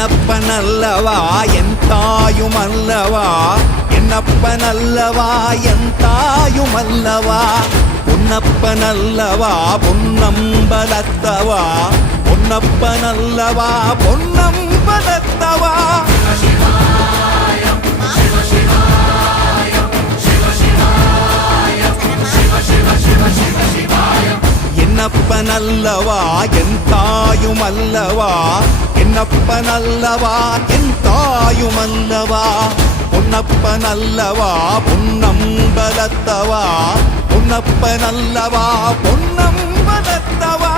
என்னப்பனல்லவா என் தாயுமல்லவா, என்னப்பனல்லவா என் தாயுமல்லவா, பொன்னப்பனல்லவா பொன்னம்பலத்தவா, பொன்னப்பனல்லவா பொன்னம்பலத்தவா. என்னப்பனல்லவா என் தாயுமல்லவா, என்னப்பனல்லவா என் தாயுமல்லவா, பொன்னப்பனல்லவா பொன்னம்பலத்தவா, பொன்னப்பனல்லவா பொன்னம்பலத்தவா.